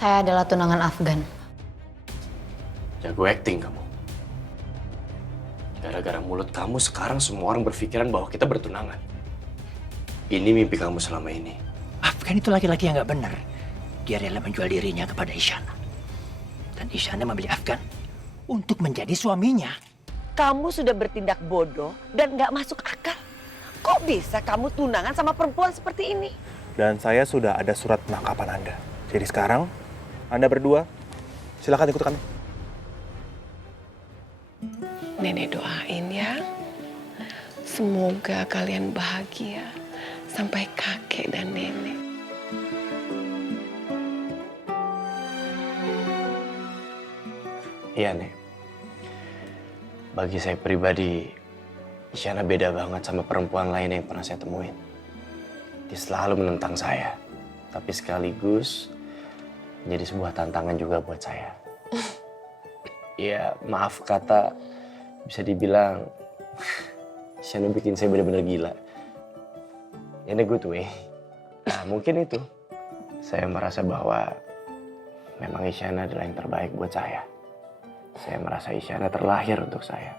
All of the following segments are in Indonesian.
Saya adalah tunangan Afgan. Jago acting kamu. Gara-gara mulut kamu sekarang semua orang berpikiran bahwa kita bertunangan. Ini mimpi kamu selama ini. Afgan itu laki-laki yang nggak benar. Dia rela menjual dirinya kepada Isyana. Dan Isyana memilih Afgan untuk menjadi suaminya. Kamu sudah bertindak bodoh dan nggak masuk akal. Kok bisa kamu tunangan sama perempuan seperti ini? Dan saya sudah ada surat penangkapan Anda. Jadi sekarang, Anda berdua, silakan ikut kami. Nenek doain ya, semoga kalian bahagia sampai kakek dan nenek. Iya, Nek. Bagi saya pribadi, Isyana beda banget sama perempuan lain yang pernah saya temuin. Dia selalu menentang saya, tapi sekaligus menjadi sebuah tantangan juga buat saya. Ya, maaf kata, bisa dibilang Isyana bikin saya benar-benar gila. In a good way. Nah, mungkin itu. Saya merasa bahwa memang Isyana adalah yang terbaik buat saya. Saya merasa Isyana terlahir untuk saya.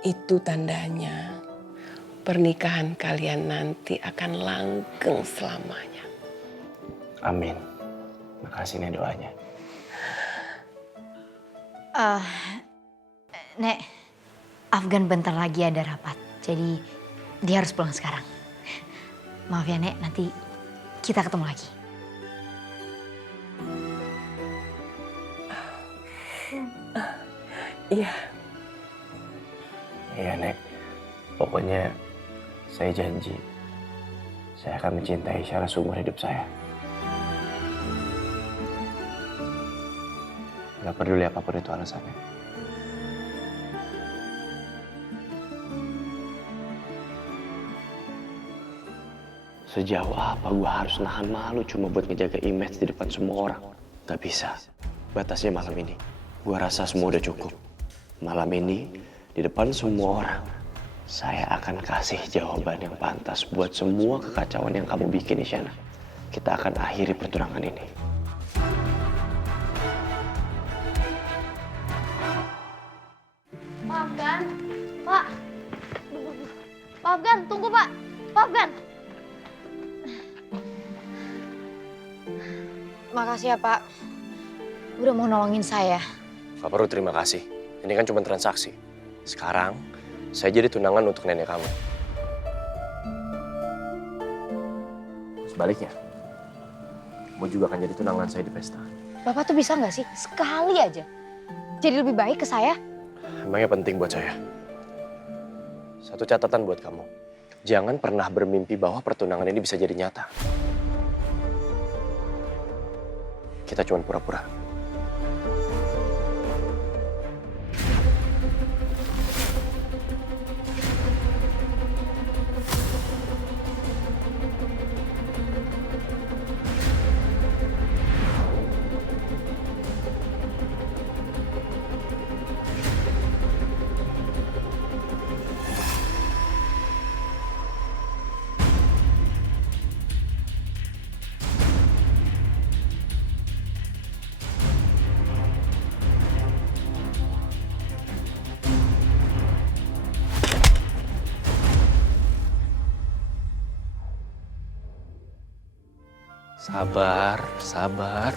Itu tandanya pernikahan kalian nanti akan langgeng selamanya. Amin. Makasih Nek doanya. Nek, Afgan bentar lagi ada rapat. Jadi dia harus pulang sekarang. Maaf ya Nek, nanti kita ketemu lagi. Iya. Iya Nek. Pokoknya saya janji. Saya akan mencintai Isyana seumur hidup saya. Gak peduli apapun itu alasannya. Sejauh apa gue harus nahan malu cuma buat ngejaga image di depan semua orang? Gak bisa. Batasnya malam ini. Gue rasa semua udah cukup. Malam ini, di depan semua orang, saya akan kasih jawaban yang pantas buat semua kekacauan yang kamu bikin, Isyana. Kita akan akhiri pertunangan ini. Pak Afgan, Pak. Pak Afgan, tunggu Pak. Pak Afgan. Makasih ya Pak, udah mau nolongin saya. Gak perlu terima kasih. Ini kan cuma transaksi. Sekarang, saya jadi tunangan untuk nenek kamu. Sebaliknya, kamu juga akan jadi tunangan saya di pesta. Bapak tuh bisa nggak sih sekali aja jadi lebih baik ke saya? Emangnya penting buat saya. Satu catatan buat kamu. Jangan pernah bermimpi bahwa pertunangan ini bisa jadi nyata. Kita cuma pura-pura. Sabar, sabar.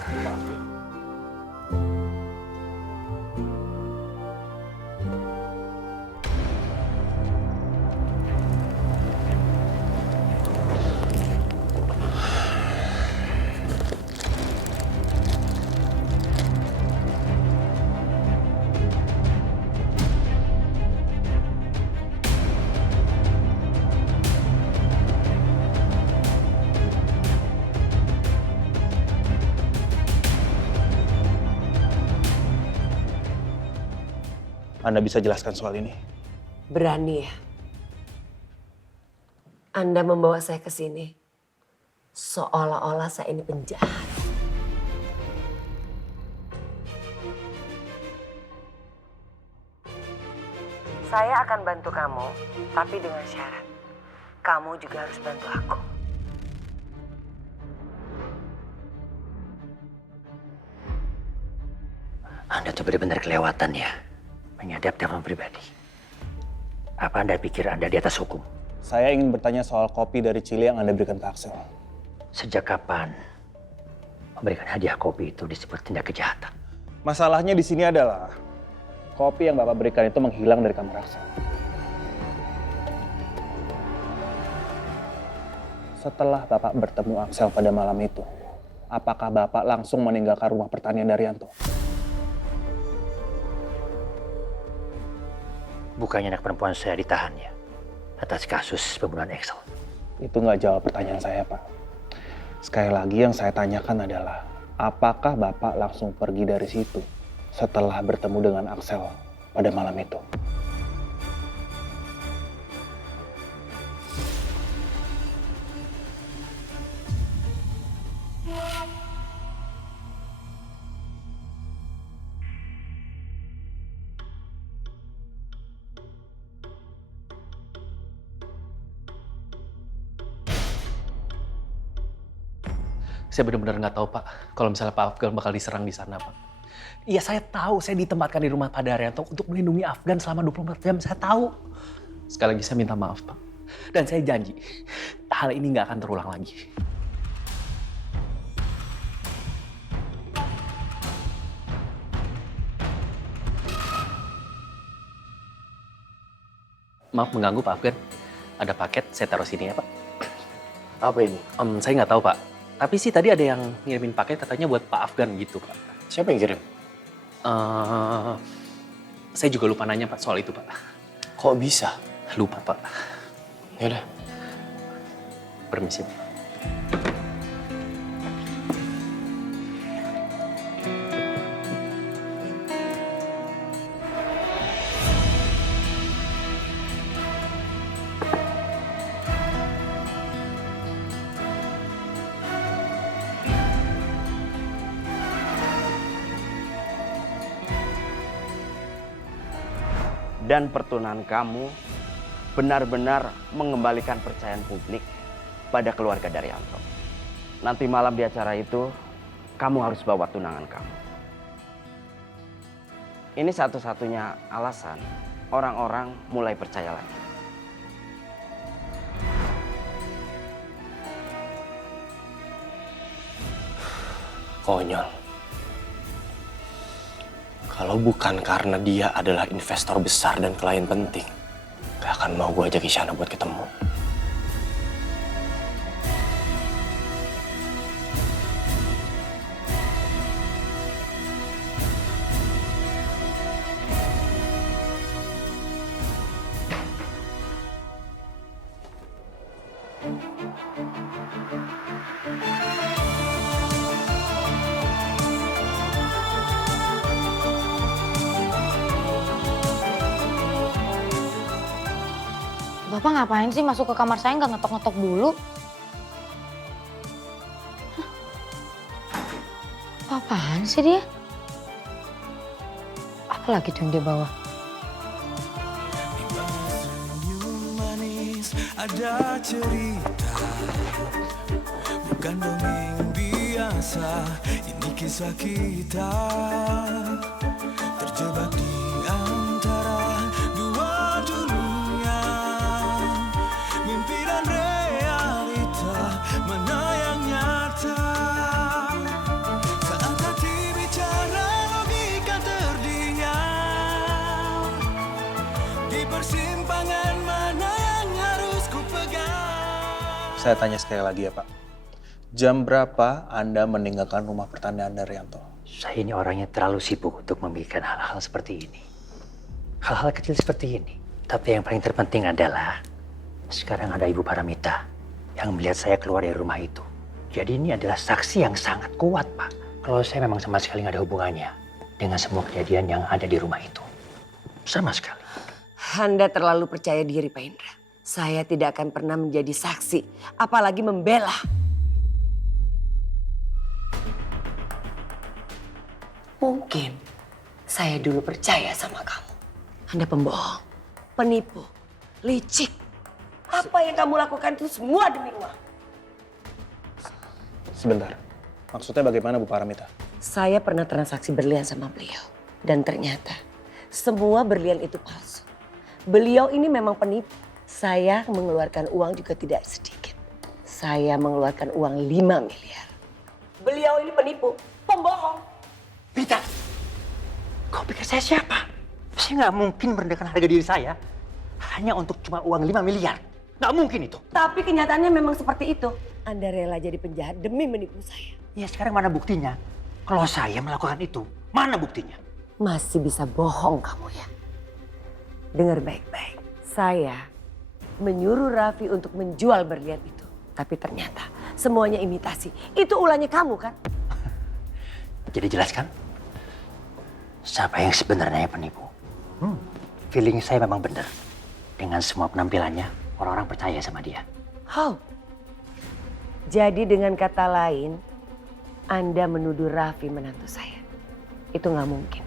Anda bisa jelaskan soal ini? Berani ya? Anda membawa saya ke sini seolah-olah saya ini penjahat. Saya akan bantu kamu, tapi dengan syarat. kamu juga harus bantu aku. Anda tuh benar-benar kelewatan ya, menyadap telepon pribadi. Apa Anda pikir Anda di atas hukum? Saya ingin bertanya soal kopi dari Chili yang Anda berikan ke Axel. Sejak kapan memberikan hadiah kopi itu disebut tindak kejahatan? Masalahnya di sini adalah kopi yang Bapak berikan itu menghilang dari kamar Axel. Setelah Bapak bertemu Axel pada malam itu, apakah Bapak langsung meninggalkan rumah pertanian Daryanto? Bukannya anak perempuan saya ditahan ya atas kasus pembunuhan Axel. Itu nggak jawab pertanyaan saya, Pak. Sekali lagi yang saya tanyakan adalah, apakah Bapak langsung pergi dari situ setelah bertemu dengan Axel pada malam itu? Saya benar-benar nggak tahu, Pak, kalau misalnya Pak Afgan bakal diserang di sana, Pak. Iya, saya tahu. Saya ditempatkan di rumah Pak Daryanto untuk melindungi Afgan selama 24 jam. Saya tahu. Sekali lagi saya minta maaf, Pak. Dan saya janji, hal ini nggak akan terulang lagi. Maaf mengganggu, Pak Afgan. Ada paket, saya taruh sini ya, Pak. Apa ini? Saya nggak tahu, Pak. Tapi sih tadi ada yang ngirimin paket katanya buat Pak Afgan gitu, Pak. Siapa yang kirim? Saya juga lupa nanya, Pak, soal itu, Pak. Kok bisa? Lupa, Pak. Yaudah. Permisi. Dan pertunangan kamu benar-benar mengembalikan percayaan publik pada keluarga Daryanto. Nanti malam di acara itu, kamu harus bawa tunangan kamu. Ini satu-satunya alasan orang-orang mulai percaya lagi. Konyol. Kalau bukan karena dia adalah investor besar dan klien penting, gak akan mau gue ajak Isyana buat ketemu. Bapak ngapain sih masuk ke kamar saya nggak ngetok-ngetok dulu? Hah? Apaan sih dia? Apalagi tuh yang dia bawa? Ada cerita, bukan dongeng biasa. Ini kisah kita terjebak di antara dua dunia, mimpi dan realita, mana yang nyata. Saat hati bicara, logika terdiam di persimpangan mana yang harus ku pegang. Saya tanya sekali lagi ya, Pak. Jam berapa Anda meninggalkan rumah pertanian Daryanto? Saya ini orangnya terlalu sibuk untuk memikirkan hal-hal seperti ini. Hal-hal kecil seperti ini. Tapi yang paling terpenting adalah sekarang ada Ibu Paramita yang melihat saya keluar dari rumah itu. Jadi ini adalah saksi yang sangat kuat, Pak. Kalau saya memang sama sekali nggak ada hubungannya dengan semua kejadian yang ada di rumah itu. Sama sekali. Anda terlalu percaya diri, Pak Indra. Saya tidak akan pernah menjadi saksi, apalagi membela. Mungkin saya dulu percaya sama kamu. Anda pembohong, penipu, licik. Apa yang kamu lakukan itu semua demi uang. Sebentar. Maksudnya bagaimana Bu Paramita? Saya pernah transaksi berlian sama beliau. Dan ternyata semua berlian itu palsu. Beliau ini memang penipu. Saya mengeluarkan uang juga tidak sedikit. Saya mengeluarkan uang 5 miliar. Beliau ini penipu, pembohong. Mita, kau pikir saya siapa? Saya nggak mungkin merendahkan harga diri saya hanya untuk cuma uang 5 miliar. Nggak mungkin itu. Tapi kenyataannya memang seperti itu. Anda rela jadi penjahat demi menipu saya. Ya sekarang mana buktinya? Kalau saya melakukan itu, mana buktinya? Masih bisa bohong kamu ya. Dengar baik-baik. Saya menyuruh Raffi untuk menjual berlian itu. Tapi ternyata semuanya imitasi. Itu ulahnya kamu kan? Jadi jelaskan, siapa yang sebenarnya penipu? Feeling saya memang benar. Dengan semua penampilannya, orang-orang percaya sama dia. How? Jadi dengan kata lain, Anda menuduh Raffi menantu saya. Itu nggak mungkin.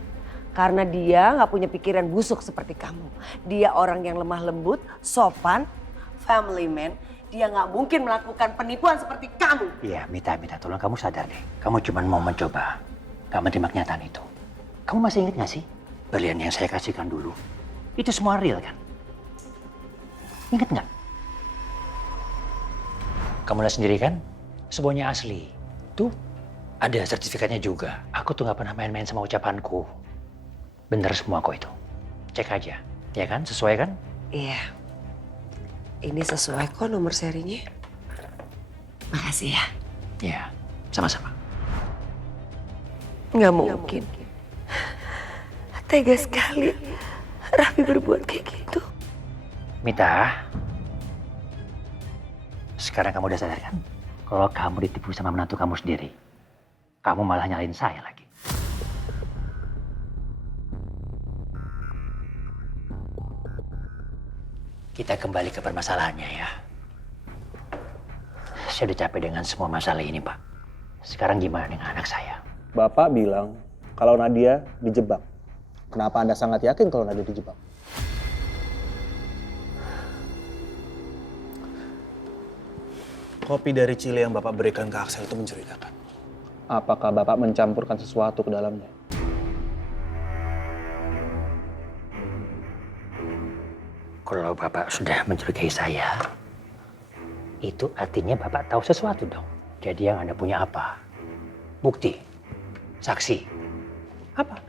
Karena dia nggak punya pikiran busuk seperti kamu. Dia orang yang lemah lembut, sopan, family man. Dia nggak mungkin melakukan penipuan seperti kamu. Iya, Mita, tolong kamu sadar deh. Kamu cuma mau mencoba, nggak menerima kenyataan itu. Kamu masih ingat nggak sih berlian yang saya kasihkan dulu? Itu semua real kan? Ingat nggak? Kamu lihat sendiri kan? Semuanya asli. Tuh, ada sertifikatnya juga. Aku tuh nggak pernah main-main sama ucapanku. Bener semua kok itu. Cek aja, ya kan? Sesuai kan? Iya. Ini sesuai kok nomor serinya. Makasih ya. Iya, sama-sama. Nggak mungkin. Tega sekali Raffi berbuat kayak gitu. Mita, sekarang kamu udah sadar kan? Kalau kamu ditipu sama menantu kamu sendiri, kamu malah nyalain saya lagi. Kita kembali ke permasalahannya ya. Saya udah capek dengan semua masalah ini, Pak. Sekarang gimana dengan anak saya? Bapak bilang kalau Nadia dijebak. Kenapa Anda sangat yakin kalau Nadia dijebak? Kopi dari Chile yang Bapak berikan ke Axel itu menceritakan. Apakah Bapak mencampurkan sesuatu ke dalamnya? Kalau Bapak sudah mencurigai saya, itu artinya Bapak tahu sesuatu dong. Jadi yang Anda punya apa? Bukti? Saksi? Apa?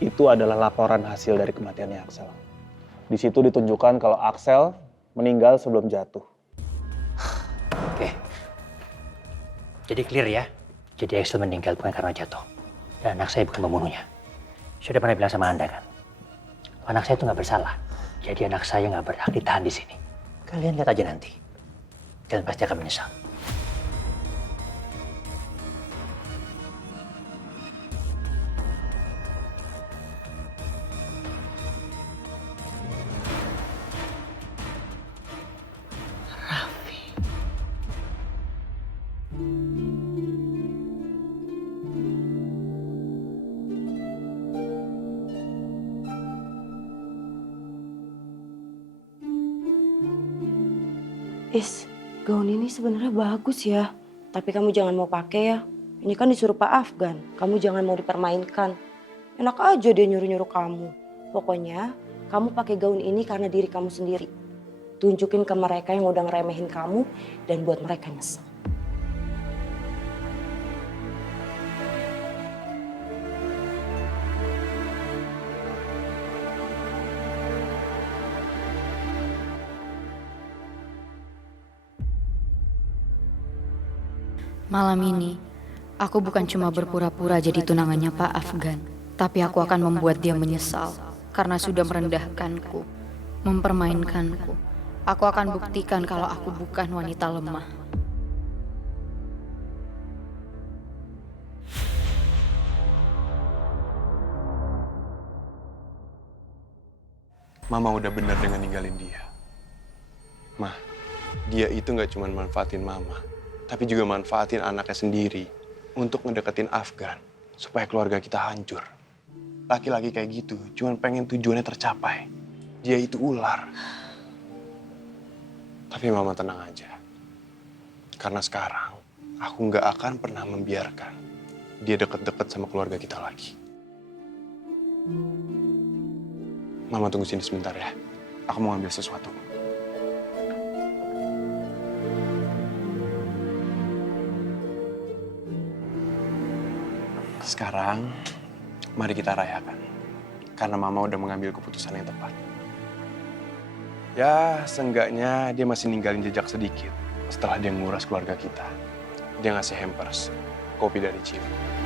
Itu adalah laporan hasil dari kematiannya Axel. Di situ ditunjukkan kalau Axel meninggal sebelum jatuh. Oke. Jadi clear ya. Jadi Axel meninggal bukan karena jatuh. Dan anak saya bukan pembunuhnya. Saya udah pernah bilang sama Anda kan. Anak saya itu nggak bersalah. Jadi anak saya nggak berhak ditahan di sini. Kalian lihat aja nanti. Kalian pasti akan menyesal. Gaun ini sebenarnya bagus ya. Tapi kamu jangan mau pakai ya. Ini kan disuruh Pak Afgan. Kamu jangan mau dipermainkan. Enak aja dia nyuruh-nyuruh kamu. Pokoknya kamu pakai gaun ini karena diri kamu sendiri. Tunjukin ke mereka yang udah ngeremehin kamu dan buat mereka nyesel. Malam ini, aku bukan cuma berpura-pura jadi tunangannya Pak Afgan, tapi aku akan membuat dia menyesal karena sudah merendahkanku, mempermainkanku. Aku akan buktikan kalau aku bukan wanita lemah. Mama udah bener dengan ninggalin dia. Mah, dia itu nggak cuma manfaatin Mama, tapi juga manfaatin anaknya sendiri untuk ngedeketin Afgan supaya keluarga kita hancur. Laki-laki kayak gitu cuma pengen tujuannya tercapai. Dia itu ular. Tapi Mama tenang aja. Karena sekarang aku nggak akan pernah membiarkan dia deket-deket sama keluarga kita lagi. Mama tunggu sini sebentar ya. Aku mau ambil sesuatu. Sekarang, mari kita rayakan. Karena Mama udah mengambil keputusan yang tepat. Ya, seenggaknya dia masih ninggalin jejak sedikit setelah dia nguras keluarga kita. Dia ngasih hampers, kopi dari Chili.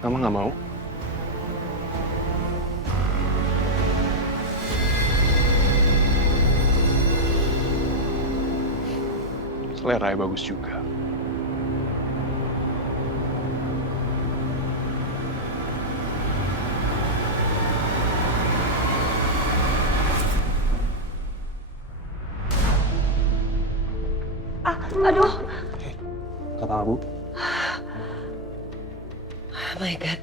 Mama nggak mau? Selera bagus juga. Aduh. Kata Bu. Oh my God.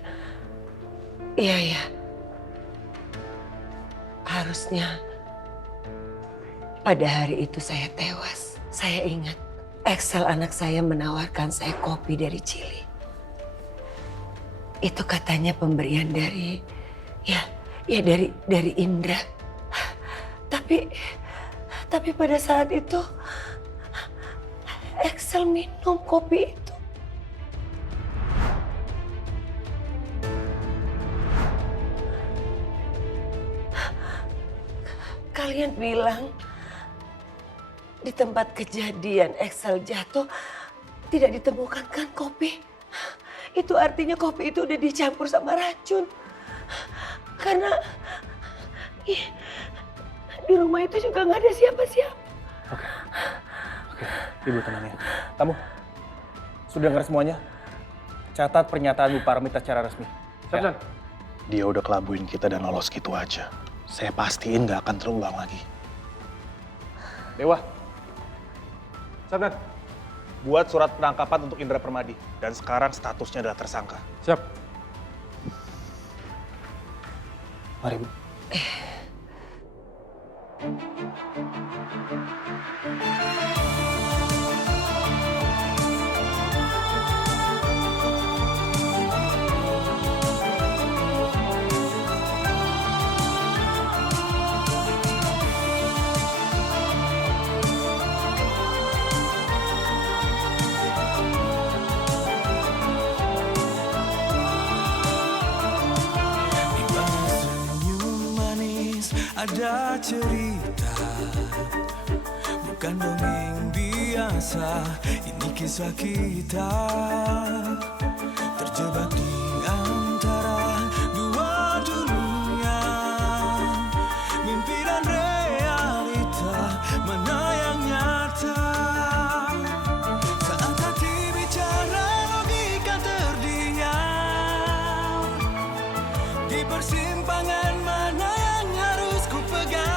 Iya, ya. Harusnya pada hari itu saya tewas. Saya ingat Excel anak saya menawarkan saya kopi dari Chili. Itu katanya pemberian dari dari Indra. Tapi pada saat itu Excel minum kopi itu. Kalian bilang di tempat kejadian Excel jatuh tidak ditemukan kan kopi? Itu artinya kopi itu udah dicampur sama racun. Karena di rumah itu juga nggak ada siapa-siapa. Oke, Ibu tenang ya. Kamu sudah dengar semuanya? Catat pernyataan Bu Paramita secara resmi. Siap. Dia udah kelabuin kita dan lolos gitu aja. Saya pastiin nggak akan terulang lagi. Dewa, Sabdan, buat surat penangkapan untuk Indra Permadi. Dan sekarang statusnya adalah tersangka. Siap. Mari, Bu. Ada cerita, bukan dongeng biasa. Ini kisah kita terjebak di antara dua dunia, mimpi dan realita, mana yang nyata. Saat hati bicara, logika terdiam di persimpangan mana yang harus ku pegang.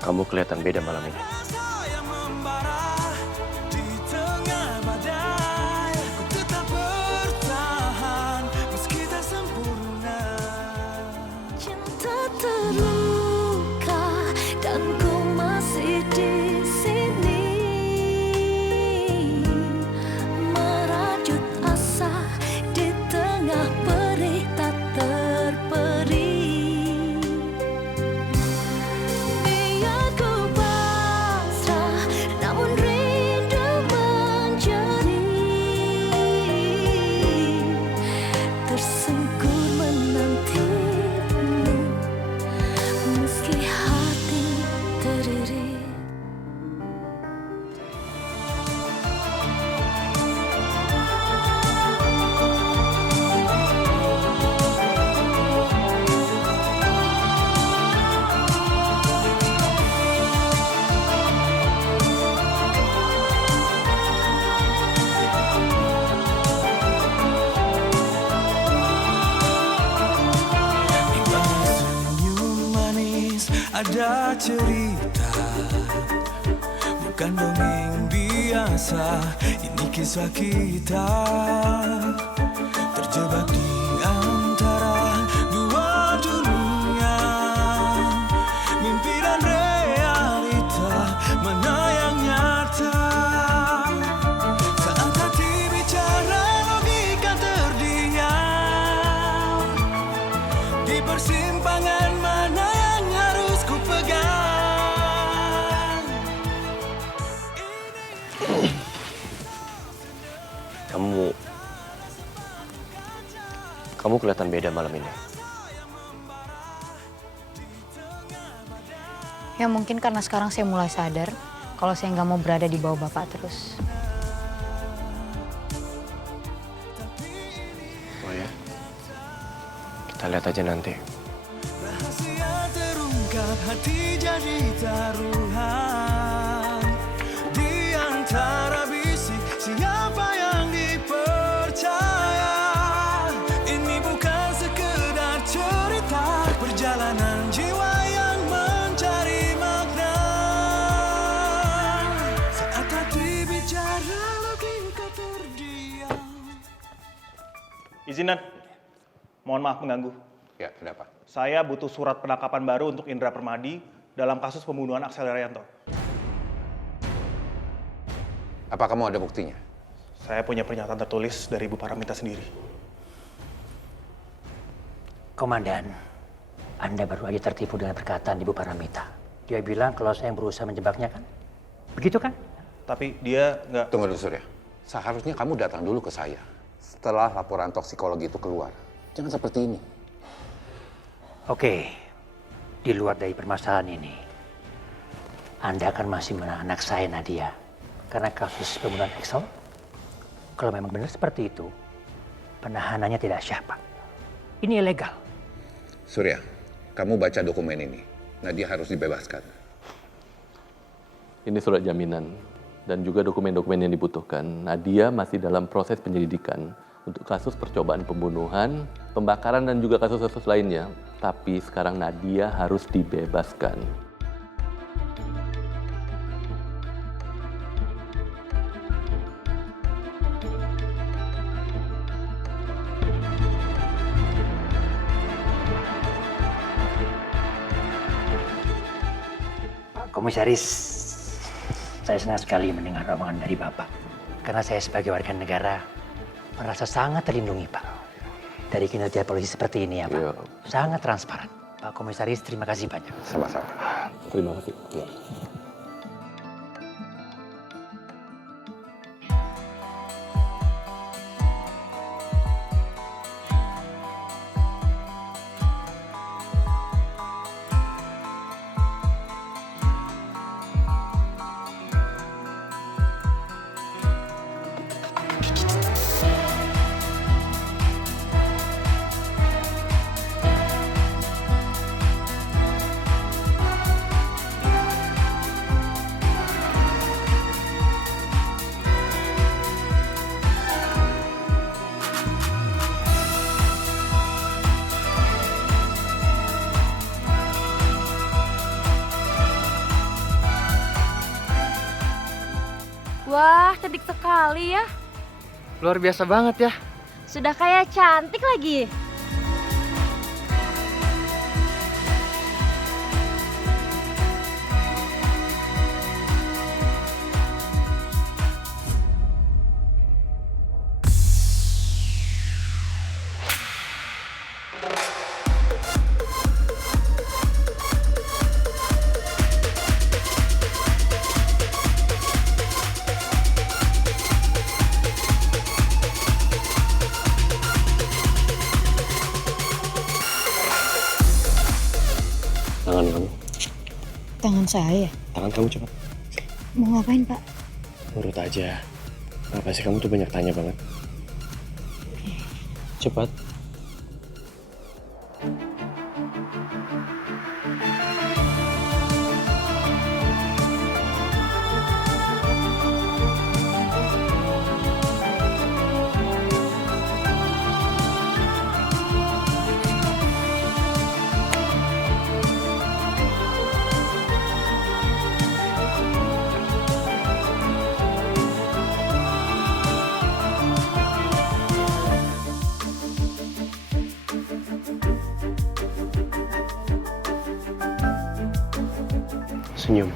Kamu kelihatan beda malam ini. Saya membara di tengah badai, ku tetap bertahan meski tak sempurna. Cinta terluka dan ku masih di sini, merajut asa di tengah perih tak terperi. Biar ku pasrah, namun rindu menjerit, tersungkur menantimu meski hati cerita, bukan dongeng biasa. Ini kisah kita terjebak di antara dua dunia, mimpi dan realita, mana yang nyata. Saat hati bicara, logika terdiam di persimpangan mana yang harus ku pegang. Kamu kelihatan beda malam ini. Ya mungkin karena sekarang saya mulai sadar kalau saya nggak mau berada di bawah bapak terus. Oh ya? Kita lihat aja nanti. Rahasia terungkap, hati jadi taruhan. Di antara bisik, siapa yang dipercaya? Ini bukan sekedar cerita, perjalanan jiwa yang mencari makna. Saat hati bicara, logika terdiam. Izinan, mohon maaf mengganggu. Ya, kenapa? Saya butuh surat penangkapan baru untuk Indra Permadi dalam kasus pembunuhan Aksel Daryanto. Apa kamu ada buktinya? Saya punya pernyataan tertulis dari Ibu Paramita sendiri. Komandan, Anda baru aja tertipu dengan perkataan Ibu Paramita. Dia bilang kalau saya yang berusaha menjebaknya kan? Begitu kan? Tapi dia nggak... Tunggu dulu, Surya. Seharusnya kamu datang dulu ke saya setelah laporan toksikologi itu keluar. Jangan seperti ini. Oke, di luar dari permasalahan ini, Anda akan masih menahan anak saya, Nadia. Karena kasus pembunuhan Axel, kalau memang benar seperti itu, penahanannya tidak syah, Pak. Ini ilegal. Surya, kamu baca dokumen ini. Nadia harus dibebaskan. Ini surat jaminan dan juga dokumen-dokumen yang dibutuhkan. Nadia masih dalam proses penyelidikan untuk kasus percobaan pembunuhan, pembakaran dan juga kasus-kasus lainnya. Tapi sekarang Nadia harus dibebaskan. Komisaris, saya senang sekali mendengar omongan dari Bapak. Karena saya sebagai warga negara merasa sangat terlindungi, Pak. Dari kinerja polisi seperti ini ya, Pak. Iya. Sangat transparan. Pak Komisaris, terima kasih banyak. Sama-sama. Terima kasih. Ya. Wah, cantik sekali ya. Luar biasa banget ya. Sudah kayak cantik lagi. Tangan kamu. Tangan saya? Tangan kamu cepat. Mau ngapain, Pak? Urut aja. Kenapa sih kamu tuh banyak tanya banget? Cepat. Senyum.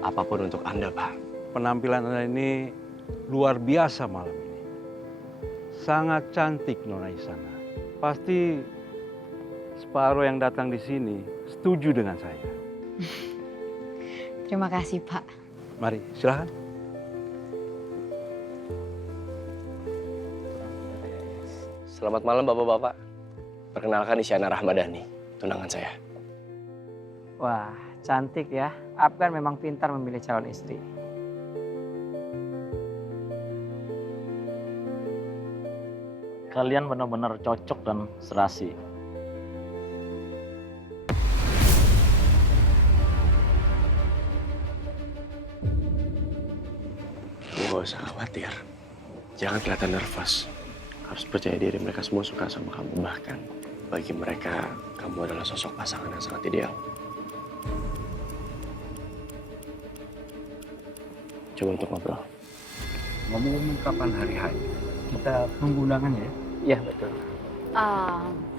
Apapun untuk Anda, Pak. Penampilan Anda ini luar biasa malam ini. Sangat cantik, Nona Isana. Pasti separuh yang datang di sini setuju dengan saya. Terima kasih, Pak. Mari, silakan. Selamat malam, Bapak-Bapak. Perkenalkan Isyana Rahmadani, tunangan saya. Wah, cantik ya. Afgan memang pintar memilih calon istri. Kalian benar-benar cocok dan serasi. Gak usah khawatir. Jangan kelihatan nervous. Harus percaya diri, mereka semua suka sama kamu. Bahkan bagi mereka, kamu adalah sosok pasangan yang sangat ideal. Coba untuk ngobrol. Ngomong-ngomong kapan hari H? Kita tunggu undangannya ya? Iya, betul.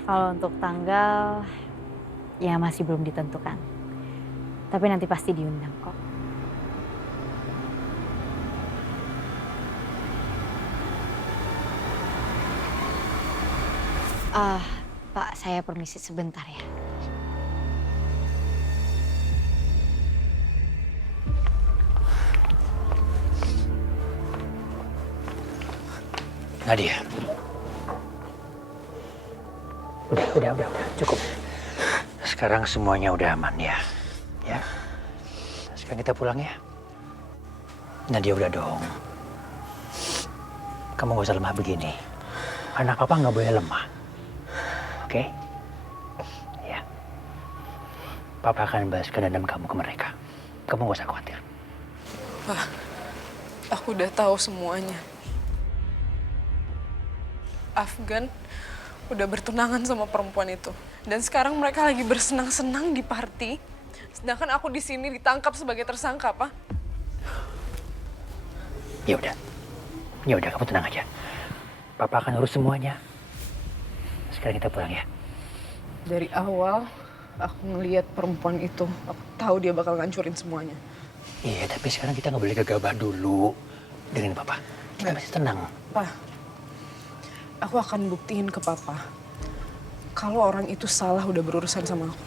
Kalau untuk tanggal, ya masih belum ditentukan. Tapi nanti pasti diundang kok. Pak, saya permisi sebentar ya. Nadia. Udah, cukup. Sekarang semuanya udah aman ya. Ya. Sekarang kita pulang ya. Nadia udah dong. Kamu gak usah lemah begini. Anak papa nggak boleh lemah. Oke? Ya. Papa akan balaskan dendam kamu ke mereka. Kamu gak usah khawatir. Pak, aku udah tahu semuanya. Afgan udah bertunangan sama perempuan itu. Dan sekarang mereka lagi bersenang-senang di party. Sedangkan aku di sini ditangkap sebagai tersangka, Pak. Ya udah, kamu tenang aja. Papa akan urus semuanya. Sekarang kita pulang ya. Dari awal, aku ngelihat perempuan itu. Aku tahu dia bakal ngancurin semuanya. Iya, tapi sekarang kita nggak boleh gegabah dulu. Dengerin Papa. Kita masih tenang. Pak, aku akan buktiin ke Papa kalau orang itu salah udah berurusan sama aku.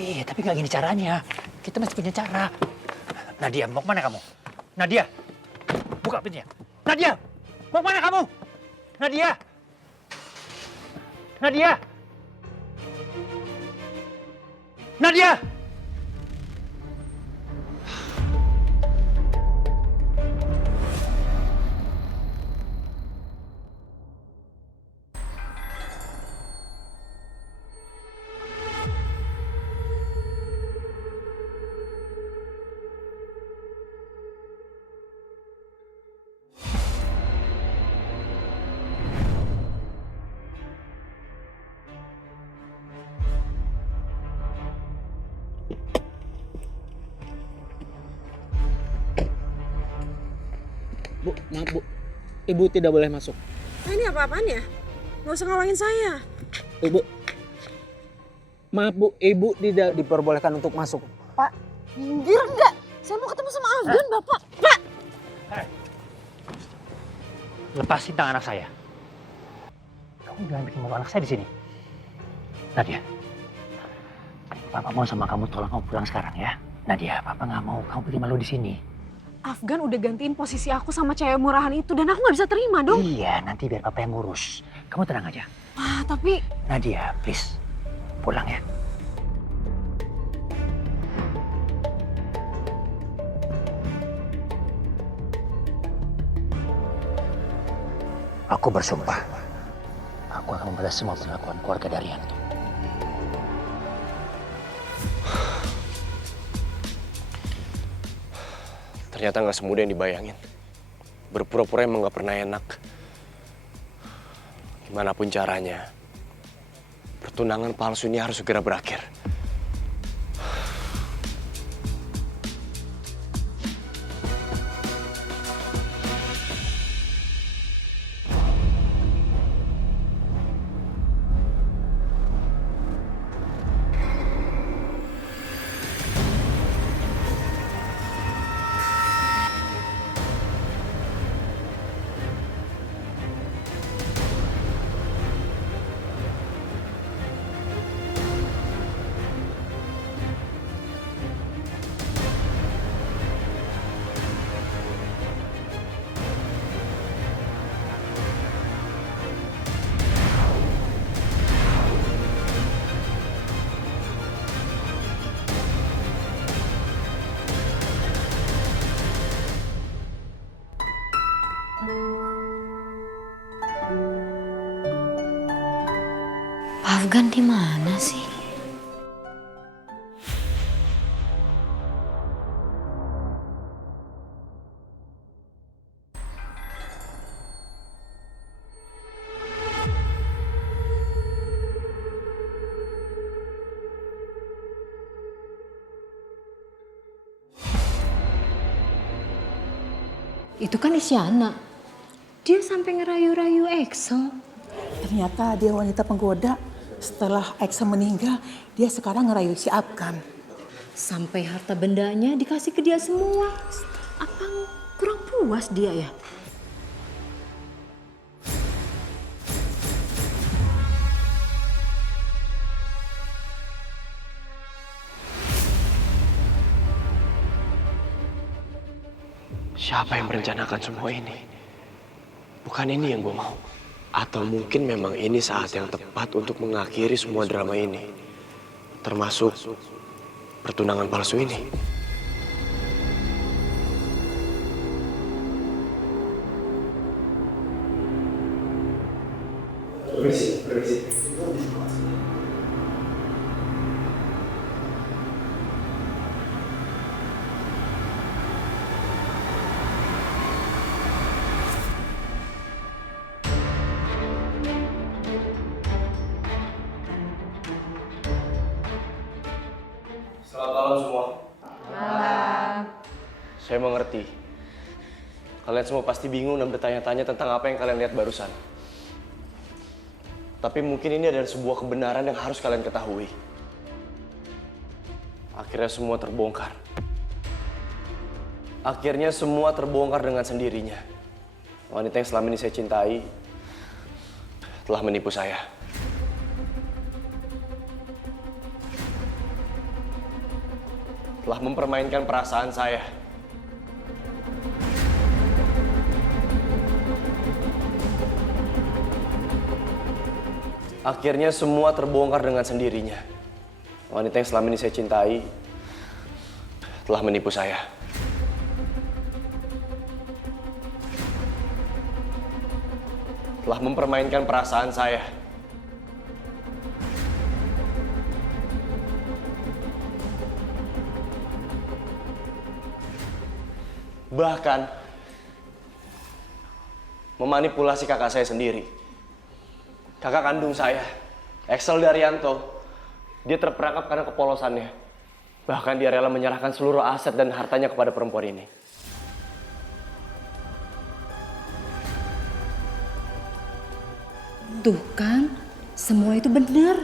Iya, tapi nggak gini caranya. Kita masih punya cara. Nadia, mau kemana kamu? Nadia, buka pintunya. Nadia, mau kemana kamu? Nadia, Nadia, Nadia. Bu, maaf Bu. Ibu tidak boleh masuk. Nah, ini apa-apaan ya? Nggak usah ngawangin saya. Ibu. Maaf Bu, Ibu tidak diperbolehkan untuk masuk. Pak, minggir enggak? Saya mau ketemu sama Afgan, Bapak. Pak! Lepasin tangan anak saya. Kamu jangan bikin malu anak saya di sini. Nadia, Papa mau sama kamu, tolong kamu pulang sekarang ya. Nadia, Papa nggak mau kamu bikin malu di sini. Afgan udah gantiin posisi aku sama cewek murahan itu dan aku nggak bisa terima dong. Iya, nanti biar Papa yang ngurus. Kamu tenang aja. Ah, tapi... Nadia, please, pulang ya. Aku bersumpah, aku akan membalas semua perlakuan keluarga Daryanto. Ternyata nggak semudah yang dibayangin. Berpura-pura emang nggak pernah enak. Gimana pun caranya, Pertunangan palsu ini harus segera berakhir. Afgan di mana sih? Itu kan Isyana. Dia sampai ngerayu-rayu Excel. Ternyata dia wanita penggoda. Setelah Excel meninggal, dia sekarang ngerayu si Afgan. Sampai harta bendanya dikasih ke dia semua. Apa kurang puas dia ya? Siapa yang merencanakan semua ini? Bukan ini yang gue mau. Atau mungkin memang ini saat yang tepat untuk mengakhiri semua drama ini. Termasuk pertunangan palsu ini. Permisi. Selamat malam semua. Malam. Saya mengerti. Kalian semua pasti bingung dan bertanya-tanya tentang apa yang kalian lihat barusan. Tapi mungkin ini adalah sebuah kebenaran yang harus kalian ketahui. Akhirnya semua terbongkar. Akhirnya semua terbongkar dengan sendirinya. Wanita yang selama ini saya cintai telah menipu saya. Telah mempermainkan perasaan saya. Akhirnya semua terbongkar dengan sendirinya. Wanita yang selama ini saya cintai telah menipu saya. Telah mempermainkan perasaan saya. Bahkan memanipulasi kakak saya sendiri. Kakak kandung saya, Excel Daryanto, dia terperangkap karena kepolosannya. Bahkan dia rela menyerahkan seluruh aset dan hartanya kepada perempuan ini. Tuh kan, semua itu benar.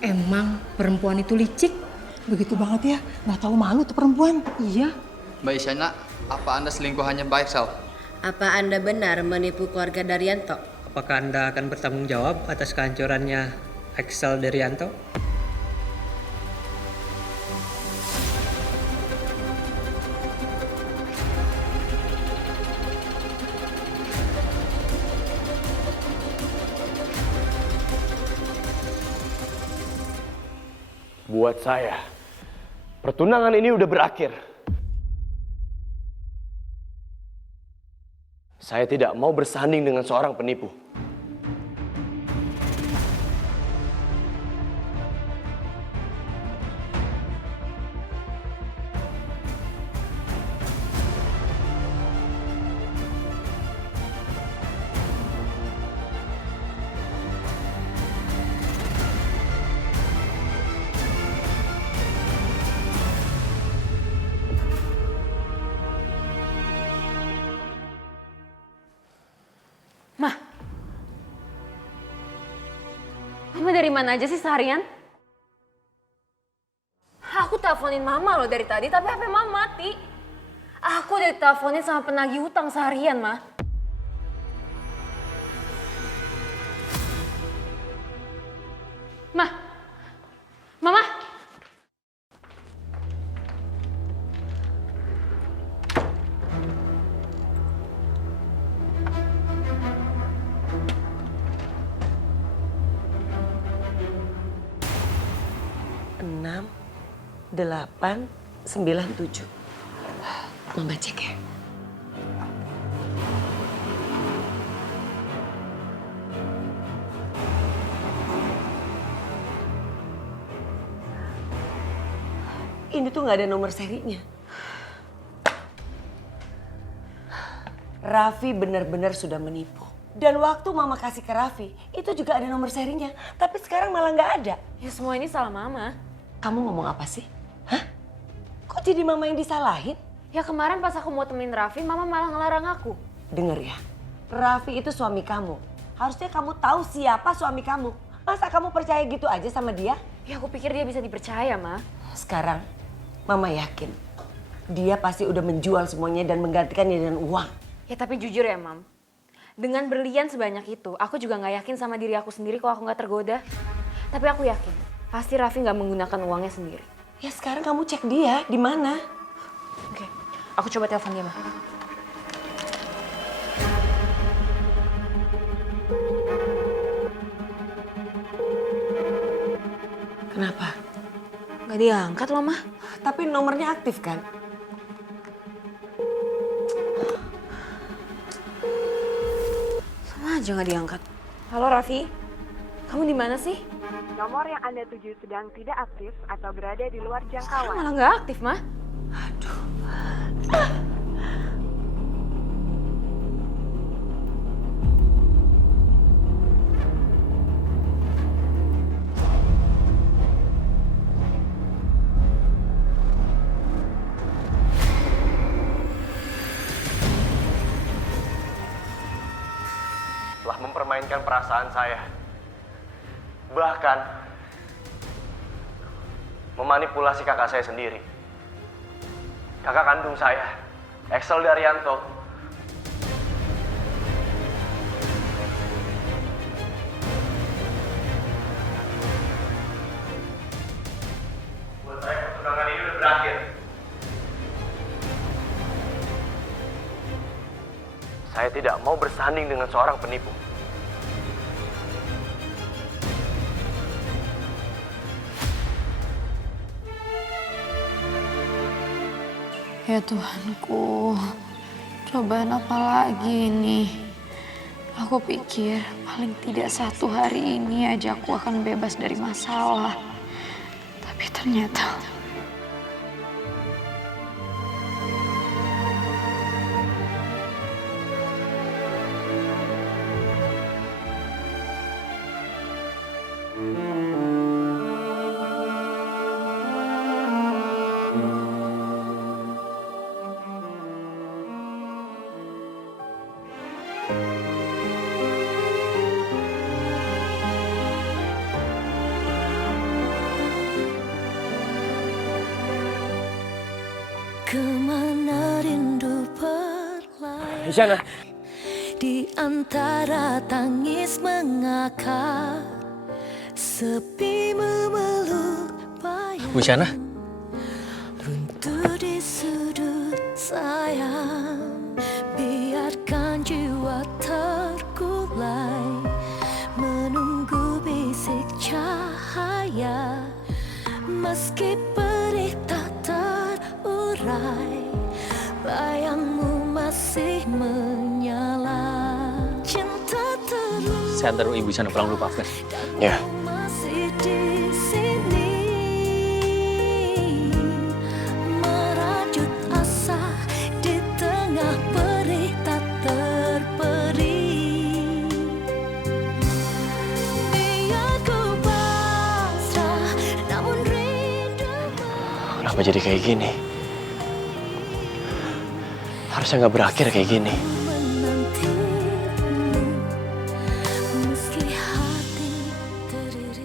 Emang perempuan itu licik. Begitu banget ya, nggak tahu malu tuh perempuan. Iya. Mbak Isyana, apa Anda selingkuhannya Mbak Excel? Apa Anda benar menipu keluarga Daryanto? Apakah Anda akan bertanggung jawab atas kehancurannya Excel Daryanto? Buat saya, pertunangan ini udah berakhir. Saya tidak mau bersanding dengan seorang penipu. Mama dari mana aja sih seharian? Aku teleponin Mama loh dari tadi, tapi HP Mama mati. Aku udah diteleponin sama penagih hutang seharian, Ma. Mama! 6, 8, 9, 7. Mama cek ya. Ini tuh nggak ada nomor serinya. Raffi benar-benar sudah menipu. Dan waktu Mama kasih ke Raffi, itu juga ada nomor serinya. Tapi sekarang malah nggak ada. Ya semua ini salah Mama. Kamu ngomong apa sih? Hah? Kok jadi Mama yang disalahin? Ya kemarin pas aku mau temenin Raffi, Mama malah ngelarang aku. Dengar ya, Raffi itu suami kamu. Harusnya kamu tahu siapa suami kamu. Masa kamu percaya gitu aja sama dia? Ya aku pikir dia bisa dipercaya, Ma. Sekarang, Mama yakin dia pasti udah menjual semuanya dan menggantikannya dengan uang. Ya tapi jujur ya, Mam. Dengan berlian sebanyak itu, aku juga nggak yakin sama diri aku sendiri kalau aku nggak tergoda. Tapi aku yakin, pasti Raffi nggak menggunakan uangnya sendiri. Ya sekarang kamu cek dia, di mana? Oke, aku coba telepon dia, Ma. Kenapa? Nggak diangkat loh, Ma. Tapi nomornya aktif kan? Sama aja nggak diangkat. Halo Raffi, kamu di mana sih? Nomor yang Anda tuju sedang tidak aktif atau berada di luar jangkauan. Malah nggak aktif, Ma. Aduh. Telah mempermainkan perasaan saya. Bahkan memanipulasi kakak saya sendiri. Kakak kandung saya, Excel Daryanto. Buat saya pertunangan ini udah berakhir. Saya tidak mau bersanding dengan seorang penipu. Ya Tuhanku, cobaan apa lagi ini? Aku pikir paling tidak 1 hari ini aja aku akan bebas dari masalah. Tapi ternyata... Kemana rindu berlayar Isyana. di antara tangis mengakar, sepi memeluk bayang Bu Isyana? runtuh di sudut sayang. Biarkan jiwa terkulai menunggu bisik cahaya, meski perih tak terurai, bayangmu masih menyala. Cinta terus Saya antar Ibu Isyana pulang dulu, Pak Afgan. Ya. masih di sini, merajut asa di tengah perih tak terperi. Biar ku pasrah, namun rindu Kenapa jadi kayak gini? Harusnya nggak berakhir kayak gini. menantimu, meski hati teriri.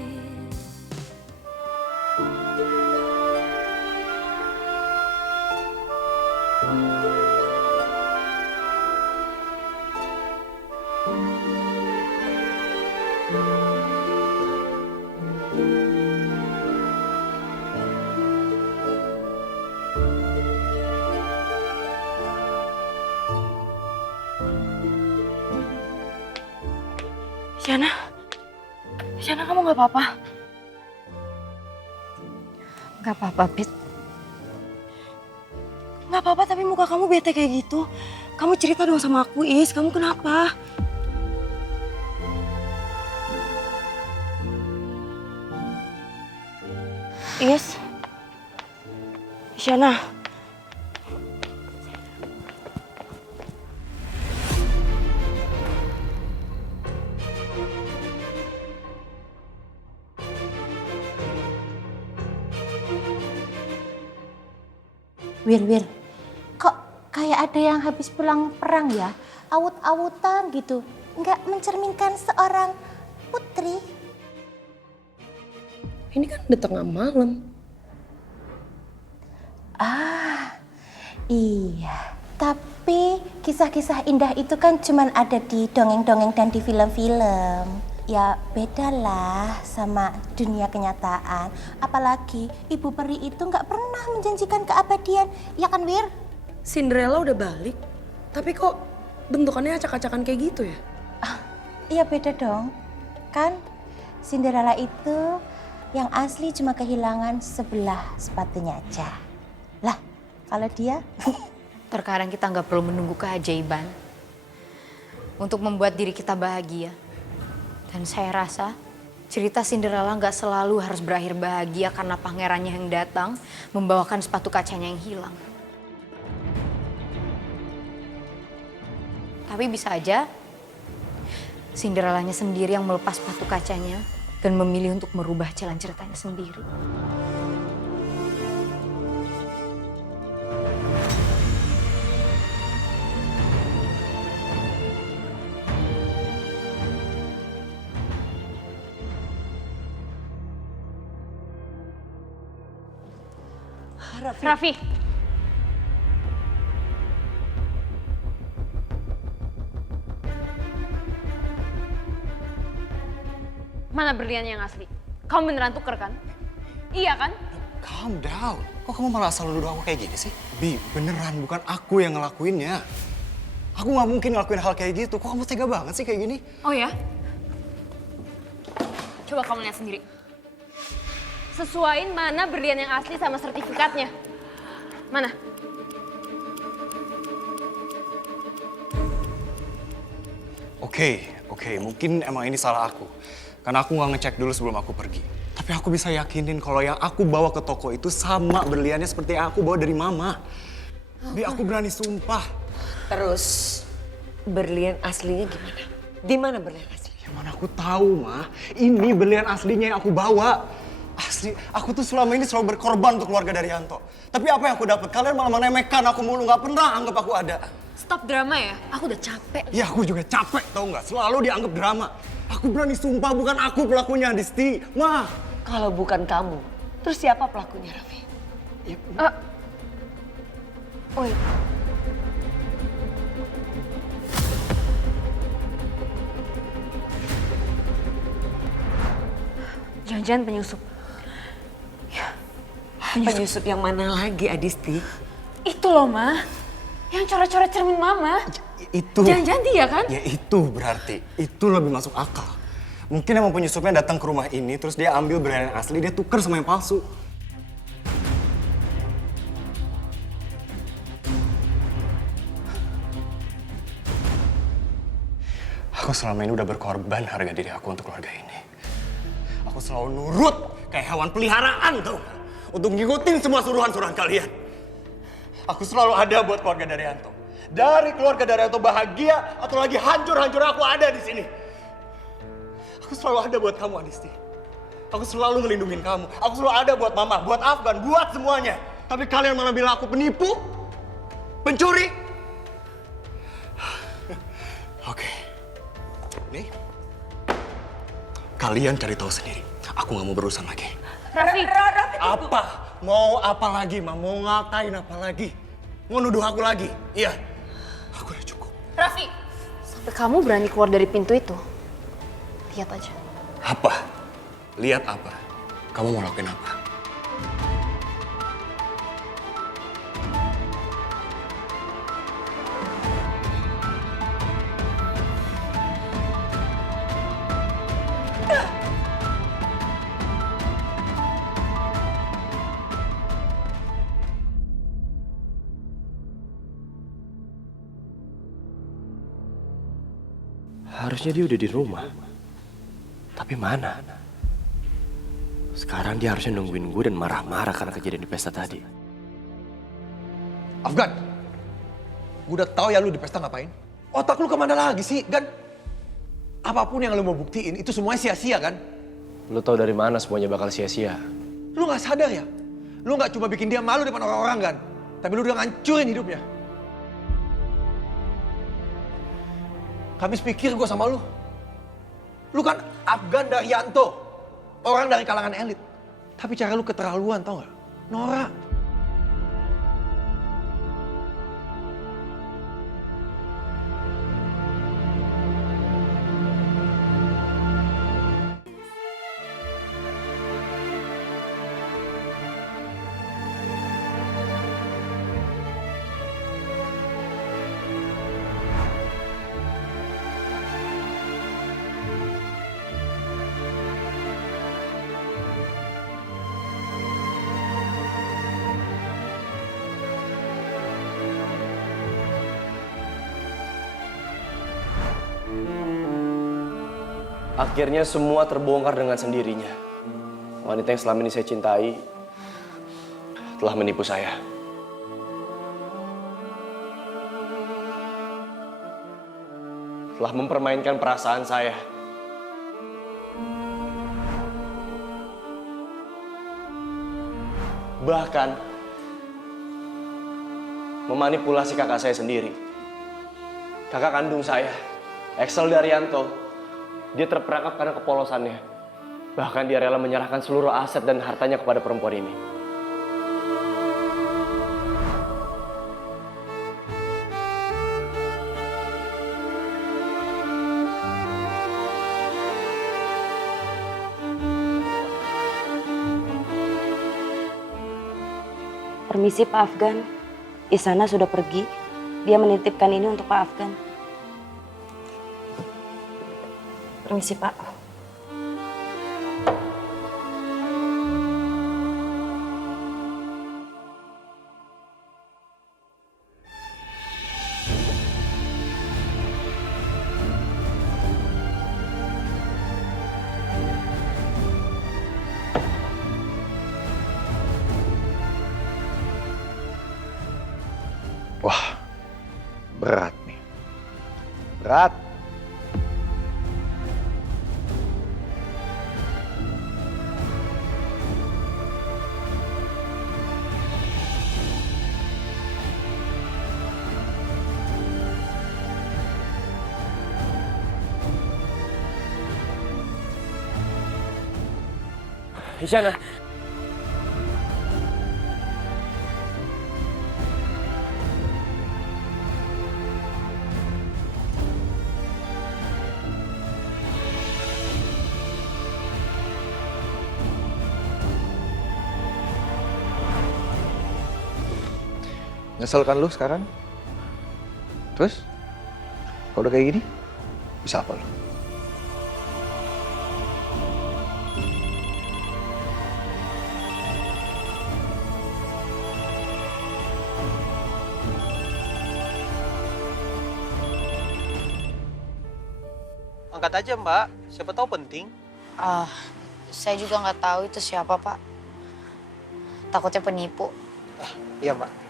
Isyana kamu gak apa-apa? Gak apa-apa, Pit. Gak apa-apa tapi muka kamu bete kayak gitu. Kamu cerita dong sama aku, Is. Kamu kenapa? Is. Isyana. Wir, kok kayak ada yang habis pulang perang ya? Awut-awutan gitu, nggak mencerminkan seorang putri. Ini kan udah tengah malam. Ah, iya. Tapi kisah-kisah indah itu kan cuman ada di dongeng-dongeng dan di film-film. Ya bedalah sama dunia kenyataan. Apalagi ibu peri itu nggak pernah menjanjikan keabadian. Ya kan, Wir? Cinderella udah balik, tapi kok bentukannya acak-acakan kayak gitu ya? Iya beda dong. Kan Cinderella itu yang asli cuma kehilangan sebelah sepatunya aja. Lah, kalau dia... Terkadang kita nggak perlu menunggu keajaiban untuk membuat diri kita bahagia. Dan saya rasa cerita Cinderella nggak selalu harus berakhir bahagia karena pangerannya yang datang membawakan sepatu kacanya yang hilang. Tapi bisa aja Cinderellanya sendiri yang melepas sepatu kacanya dan memilih untuk merubah jalan ceritanya sendiri. Raffi. Mana berlian yang asli? Kamu beneran tuker kan? Iya kan? Calm down. Kok kamu malah selalu nuduh aku kayak gini sih? Bi, beneran bukan aku yang ngelakuinnya. Aku nggak mungkin ngelakuin hal kayak gitu. Kok kamu tega banget sih kayak gini? Oh ya? Coba kamu lihat sendiri. Sesuaiin mana berlian yang asli sama sertifikatnya. Mana? Oke, mungkin emang ini salah aku. Karena aku nggak ngecek dulu sebelum aku pergi. Tapi aku bisa yakinin kalau yang aku bawa ke toko itu sama berliannya seperti yang aku bawa dari mama. Bi, aku berani sumpah. Terus berlian aslinya gimana? Di mana berlian asli? Ya mana aku tahu, Ma. Ini berlian aslinya yang aku bawa. Asli, aku tuh selama ini selalu berkorban untuk keluarga Daryanto. Tapi apa yang aku dapat? Kalian malah meremehkan aku mulu, nggak pernah anggap aku ada. Stop drama ya, aku udah capek. Ya aku juga capek, tau nggak? Selalu dianggap drama. Aku berani sumpah bukan aku pelakunya, Disti. Ma. Kalau bukan kamu, terus siapa pelakunya, Raffi? Oh iya. Jangan-jangan penyusup. Penyusup yang mana lagi, Adisti? Itu loh, Ma. Yang coret-coret cermin Mama. Itu. Jangan-jangan dia kan? Ya itu berarti. Itu lebih masuk akal. Mungkin emang penyusupnya datang ke rumah ini, terus dia ambil berlian yang asli, dia tuker sama yang palsu. Aku selama ini udah berkorban harga diri aku untuk keluarga ini. Aku selalu nurut kayak hewan peliharaan tuh. Untuk ngikutin semua suruhan-suruhan kalian. Aku selalu ada buat keluarga Daryanto. Dari keluarga Daryanto bahagia atau lagi hancur-hancur aku ada di sini. Aku selalu ada buat kamu, Adisti. Aku selalu ngelindungin kamu. Aku selalu ada buat mama, buat Afgan, buat semuanya. Tapi kalian malah bilang aku penipu, pencuri. Oke. Nih. Kalian cari tahu sendiri. Aku nggak mau berurusan lagi. Raffi. Apa? Mau apa lagi, Ma? Mau ngatain apa lagi? Mau nuduh aku lagi? Iya. Aku udah cukup. Raffi. Sampai kamu berani keluar dari pintu itu. Lihat aja. Apa? Lihat apa? Kamu mau lakuin apa? Harusnya dia udah di rumah. Tapi mana? Sekarang dia harusnya nungguin gue dan marah-marah karena kejadian di pesta tadi. Afgan, gue udah tahu ya lu di pesta ngapain. Otak lu kemana lagi sih, Gan? Apapun yang lu mau buktiin, itu semuanya sia-sia kan? Lu tahu dari mana semuanya bakal sia-sia? Lu gak sadar ya? Lu gak cuma bikin dia malu depan orang-orang kan? Tapi lu udah ngancurin hidupnya. Habis pikir gue sama lu. Lu kan Afgan Daryanto. Orang dari kalangan elit. Tapi cara lu keterlaluan, tau gak? Norak. Akhirnya semua terbongkar dengan sendirinya. Wanita yang selama ini saya cintai telah menipu saya. Telah mempermainkan perasaan saya. Bahkan memanipulasi kakak saya sendiri. Kakak kandung saya, Axel Daryanto. Dia terperangkap karena kepolosannya. Bahkan dia rela menyerahkan seluruh aset dan hartanya kepada perempuan ini. Permisi Pak Afgan, Isana sudah pergi. Dia menitipkan ini untuk Pak Afgan. Permisi Pak. Wah, berat nih. Berat. Isyana. Nyesel kan lu sekarang? Terus? Kalau udah kayak gini, bisa apa lu? Angkat aja Mbak, siapa tahu penting. Saya juga nggak tahu itu siapa, Pak. Takutnya penipu. Iya Mbak.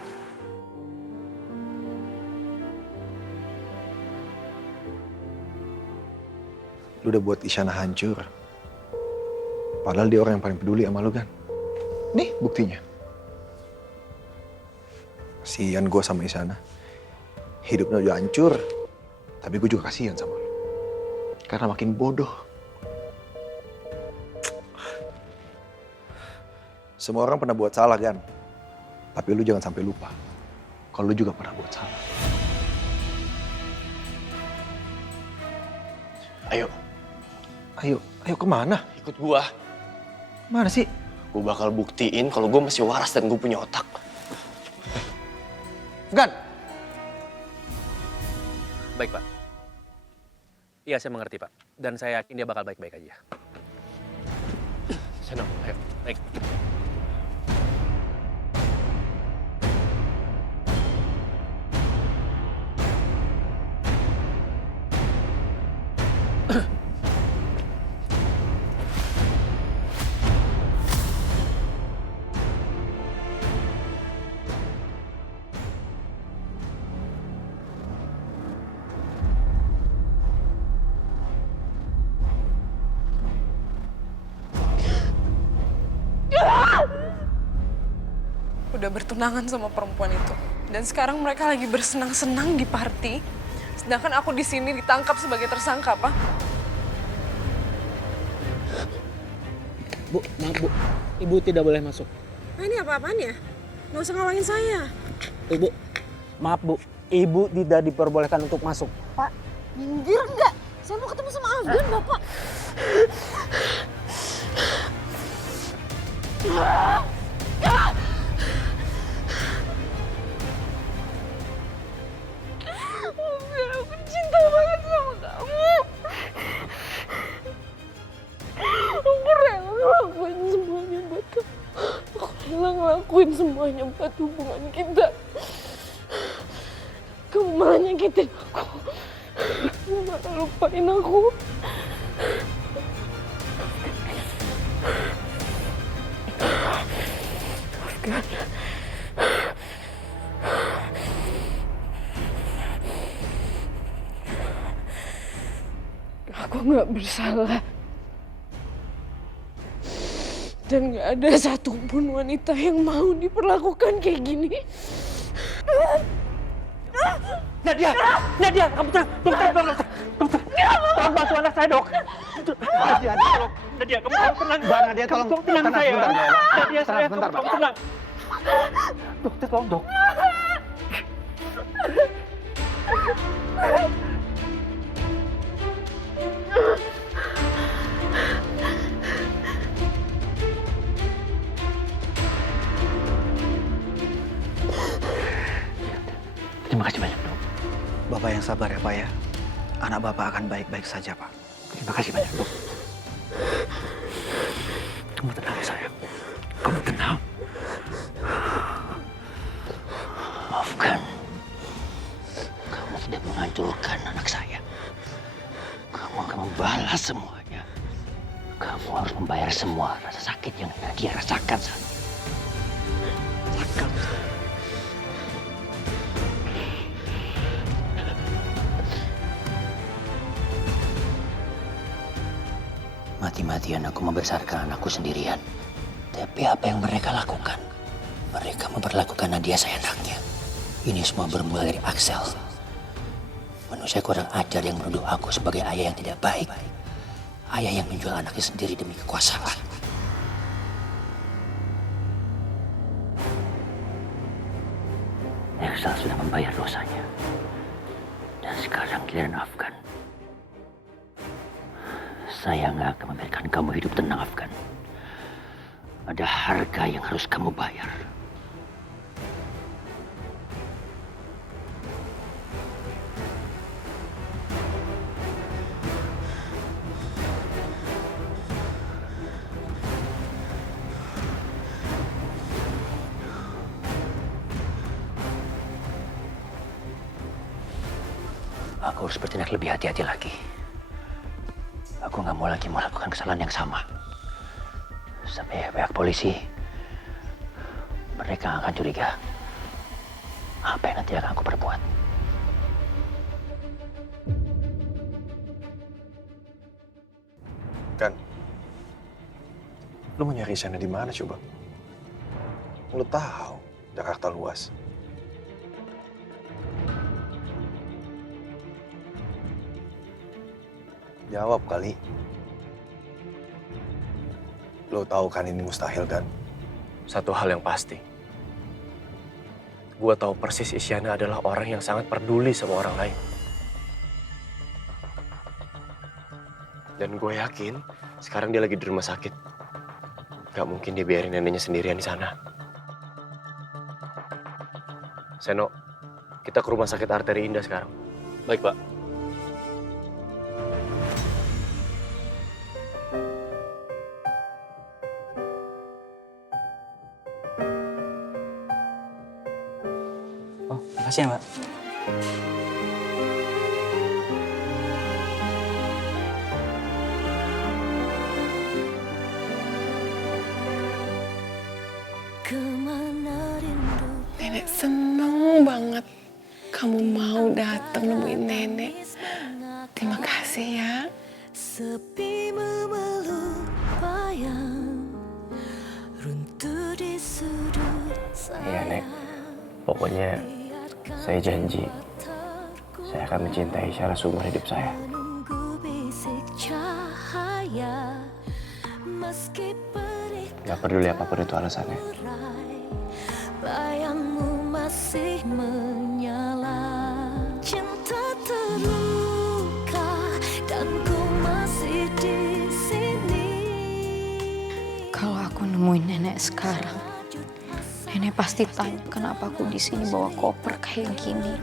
Lu udah buat Isyana hancur. Padahal dia orang yang paling peduli sama lu kan. Nih buktinya. Kasian gue sama Isyana. Hidupnya udah hancur. Tapi gue juga kasihan sama lu. Karena makin bodoh. Semua orang pernah buat salah kan. Tapi lu jangan sampai lupa. Kalau lu juga pernah buat salah. Ayo. Ayo kemana? Ikut gua. Mana sih? Gua bakal buktiin kalau gua masih waras dan gua punya otak. Afgan! Baik, Pak. Iya, saya mengerti, Pak. Dan saya yakin dia bakal baik-baik aja. Senang, ayo. Baik. udah bertunangan sama perempuan itu. Dan sekarang mereka lagi bersenang-senang di party. Sedangkan aku di sini ditangkap sebagai tersangka, Pak. Bu, maaf Bu. Ibu tidak boleh masuk. Nah, ini apa-apaan ya? Nggak usah ngawangin saya. Ibu, maaf Bu. Ibu tidak diperbolehkan untuk masuk. Pak, minggir enggak? Saya mau ketemu sama Afgan, Bapak. Aku cinta banget sama kamu. Aku rela ngelakuin semuanya buat kamu. Aku rela ngelakuin semuanya buat hubungan kita. Kamu malah nyakitin aku. Kamu malah lupain aku. Afgan. Aku nggak bersalah. Dan nggak ada satupun wanita yang mau diperlakukan kayak gini. Nadia, Nadia, kamu tenang, dokter. Tolong bantu anak saya, dok. Nadia, kamu tenang. Mbak Nadia, tolong tenang saya. Nadia, saya, sebentar, kamu tenang. Dokter, tolong, dok. Terima kasih banyak, dok. Bapak yang sabar ya, Pak ya. Anak Bapak akan baik-baik saja, Pak. Terima kasih banyak, dok. Kamu tenang, sayang. Kamu tenang. Maafkan. Kamu sudah menghancurkan anak saya. Kamu akan membalas semuanya. Kamu harus membayar semua rasa sakit yang dia rasakan saat ini. Rasakan. Mati-matian aku membesarkan anakku sendirian. Tapi apa yang mereka lakukan? Mereka memperlakukan Nadia seenaknya. Ini semua bermula dari Axel. Manusia kurang ajar yang menuduh aku sebagai ayah yang tidak baik. Ayah yang menjual anaknya sendiri demi kekuasaan. Axel sudah membayar dosanya. Dan sekarang giliran Afgan. Saya nggak akan membiarkan kamu hidup tenang, Afgan. Ada harga yang harus kamu bayar. Aku harus bertindak lebih hati-hati lagi. Aku nggak mau lagi melakukan kesalahan yang sama. Sampai pihak polisi, mereka akan curiga apa yang nanti akan aku perbuat. Kan, lu mau nyari Isyana di mana coba? Lu tahu Jakarta luas. Jawab kali. Lo tahu kan ini mustahil kan? Satu hal yang pasti. Gue tahu persis Isyana adalah orang yang sangat peduli sama orang lain. Dan gue yakin sekarang dia lagi di rumah sakit. Gak mungkin dia biarin neneknya sendirian di sana. Seno, kita ke rumah sakit Arteri Indah sekarang. Baik, Pak. Makasih ya, Mbak. Nenek seneng banget kamu mau datang nemuin nenek. Terima kasih ya. Sepi memeluk bayang runtuh di sudut. Pokoknya saya janji saya akan mencintai Isyana seumur hidup saya. Gak peduli apapun itu alasannya. Bayangmu masih menyala, cinta terluka dan ku masih di sini. Kalau aku nemuin nenek sekarang, nenek pasti tanya kenapa aku di sini bawa koper kayak gini.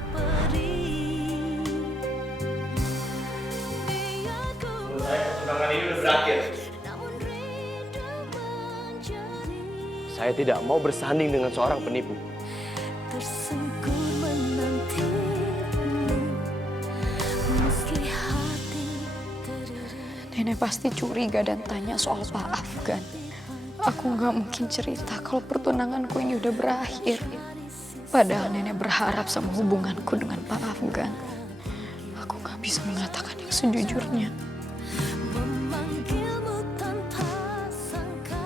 Kecurangan ini udah berakhir. Saya tidak mau bersanding dengan seorang penipu. Tersungkur menantimu, meski hati Nenek pasti curiga dan tanya soal Pak Afgan. Aku gak mungkin cerita kalau pertunanganku ini udah berakhir. Padahal nenek berharap sama hubunganku dengan Pak Afgan. Aku gak bisa mengatakan yang sejujurnya. memanggilmu tanpa sangka.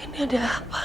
Ini ada apa?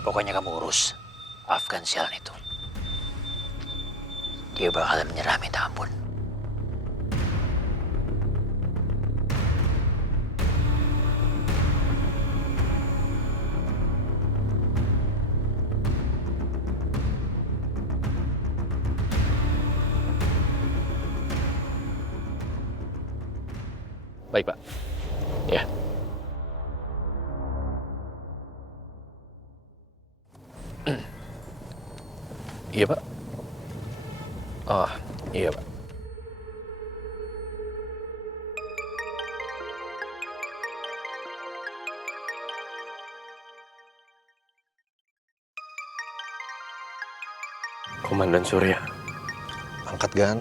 Pokoknya kamu urus Afgan sialan itu. Dia bakal menyerah minta ampun. Baik, Pak. Ya. Iya, Pak. Oh, iya, Pak. Komandan Surya. Angkat, Gan.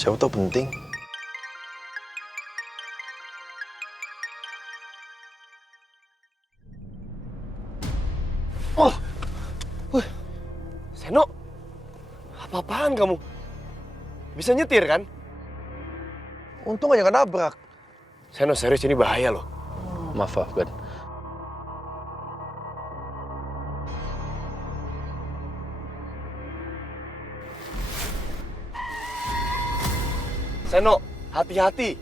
Siapa tahu penting. Oh, Seno, apa-apaan kamu? Bisa nyetir kan? Untung aja nggak nabrak. Seno, serius ini bahaya loh. Maaf, Afgan. Seno, hati-hati.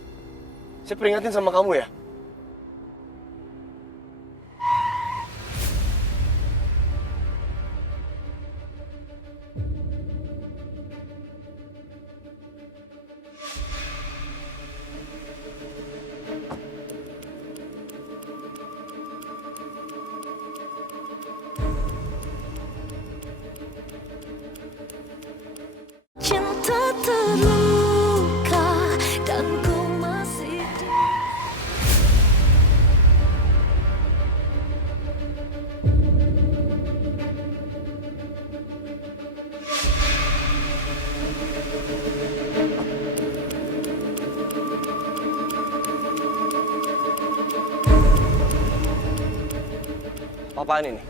Saya peringatin sama kamu ya. Cinta terluka dan ku masih Apaan ini?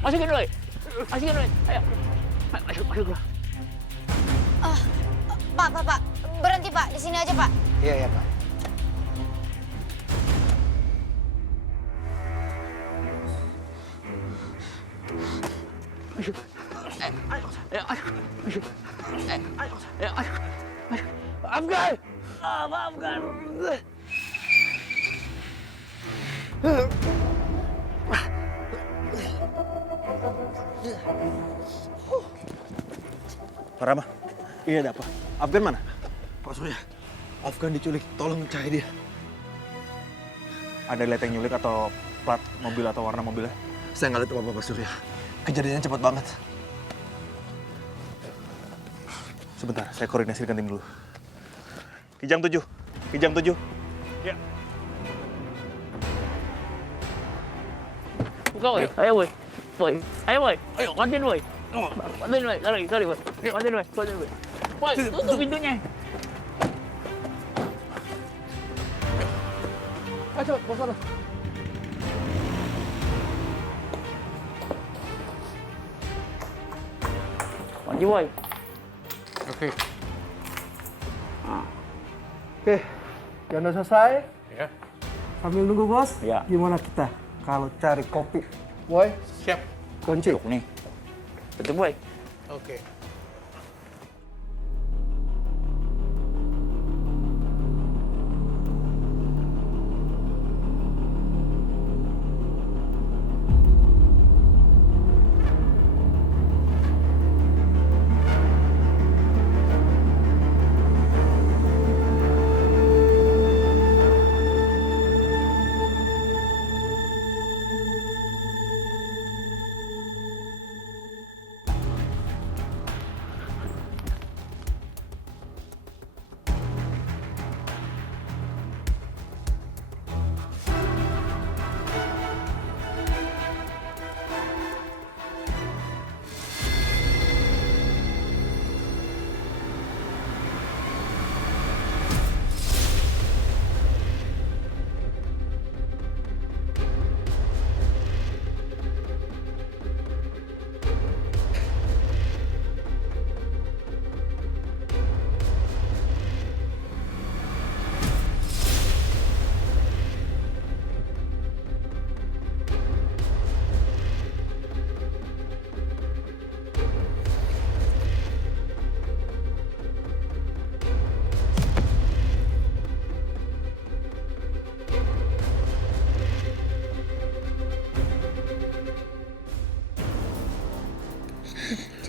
Masukin dulu, masukin dulu. Ayo, masuk dulu. Pak, berhenti Pak, di sini aja Pak. Iya, Pak. Afgan! Afgan! Pak Rama, iya ada apa? Afgan mana? Pak Surya, Afgan diculik, tolong cari dia. Ada lihat yang nyulik atau plat mobil atau warna mobilnya? Saya nggak lihat apa-apa Pak Surya. Kejadiannya cepat banget. Sebentar, saya koordinasikan tim dulu. Kijang 7. Ya. Buka, woy. Ayo, woy. Woy. Ayo, woy. Ayo, bantuin, woy. Bantuin, woy. Lari, woy. Bantuin, woy. Woy, tutup pintunya. Ayo, bawa sana. Maju, woy. Oke. Oke, yang udah selesai? Ya. Sambil nunggu bos, Ya. gimana kita kalau cari kopi? Boy, siap. Kunci. Nih. Tutup, woy. Oke.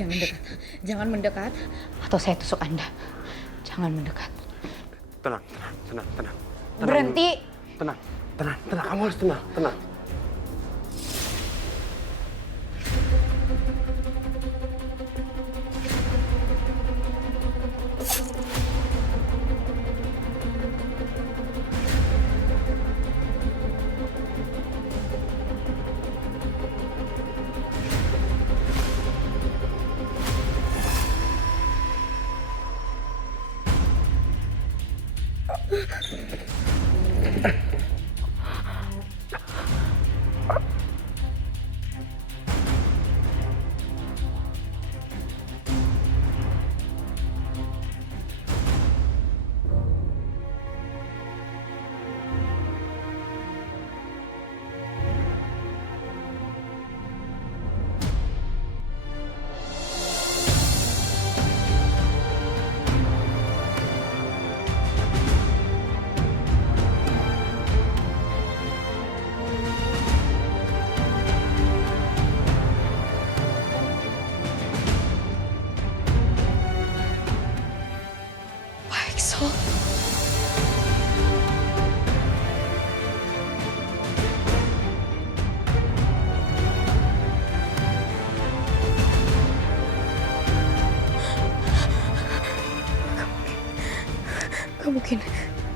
Jangan mendekat. Jangan mendekat, atau saya tusuk Anda. Jangan mendekat. Tenang. Berhenti. Tenang. Kamu harus tenang.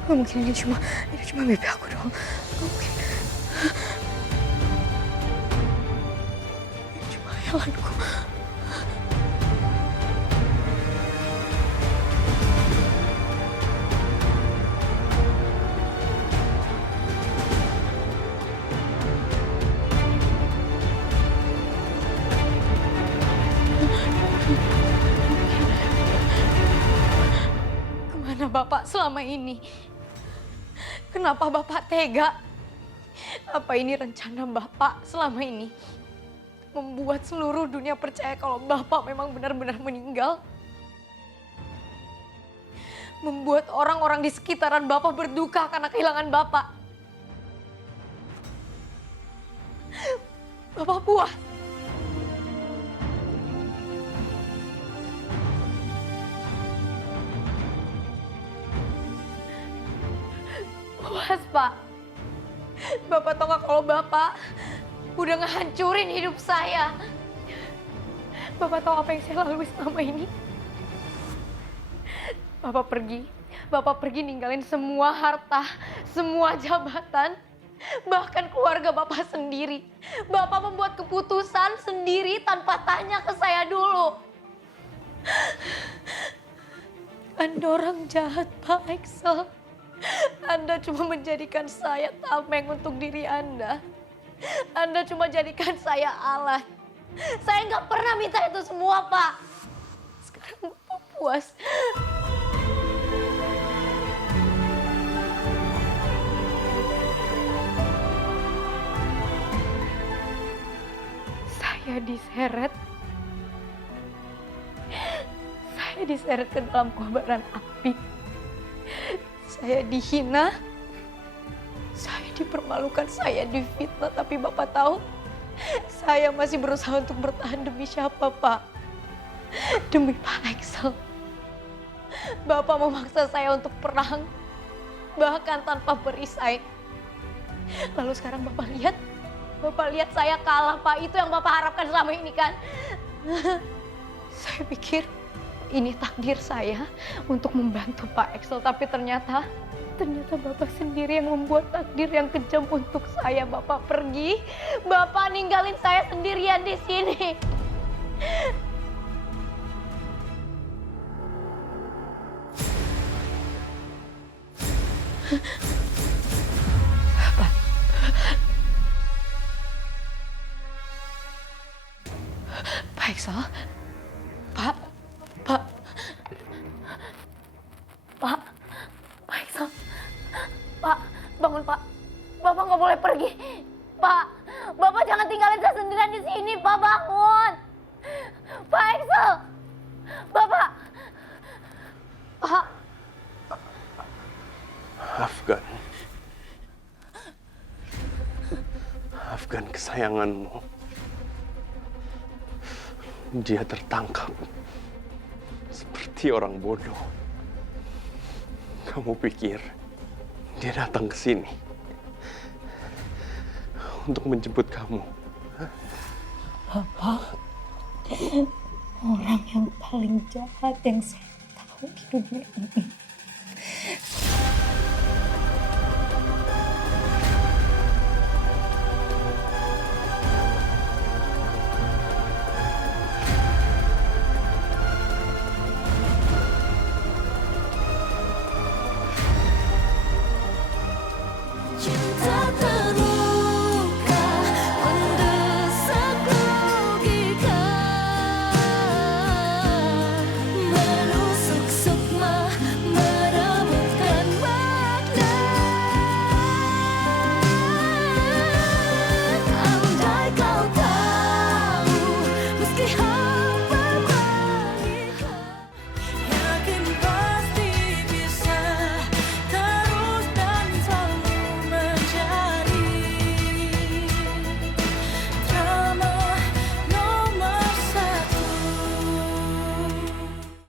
Gak mungkin ini cuma mimpi aku doang. Gak mungkin. Ini cuma hayalanku. Kemana Bapak selama ini? Kenapa Bapak tega? Apa ini rencana Bapak selama ini? Membuat seluruh dunia percaya kalau Bapak memang benar-benar meninggal? Membuat orang-orang di sekitaran Bapak berduka karena kehilangan Bapak? Bapak puas? Puas, Pak. Bapak tahu nggak kalau Bapak udah ngehancurin hidup saya? Bapak tahu apa yang saya lalui selama ini? Bapak pergi ninggalin semua harta, semua jabatan, bahkan keluarga Bapak sendiri. Bapak membuat keputusan sendiri tanpa tanya ke saya dulu. Anda orang jahat, Pak Axel. Anda cuma menjadikan saya tameng untuk diri Anda. Anda cuma jadikan saya alat. Saya nggak pernah minta itu semua, Pak. Sekarang Bapak puas. Saya diseret ke dalam kobaran api. Saya dihina, saya dipermalukan, saya difitnah. Tapi Bapak tahu, saya masih berusaha untuk bertahan demi siapa, Pak? Demi Pak Axel. Bapak memaksa saya untuk perang, bahkan tanpa perisai. Lalu sekarang Bapak lihat saya kalah, Pak. Itu yang Bapak harapkan selama ini kan? Saya pikir ini takdir saya untuk membantu Pak Axel, tapi ternyata Bapak sendiri yang membuat takdir yang kejam untuk saya. Bapak pergi, Bapak ninggalin saya sendirian di sini. Pak Axel, Pak Axel, Pak, bangun Pak. Bapak nggak boleh pergi. Pak, Bapak jangan tinggalin saya sendirian di sini. Pak, bangun. Pak Axel, Bapak. Pak. Afgan kesayanganmu. Dia tertangkap seperti orang bodoh. Kamu pikir dia datang ke sini untuk menjemput kamu? Bapak, orang yang paling jahat yang saya tahu di dunia ini.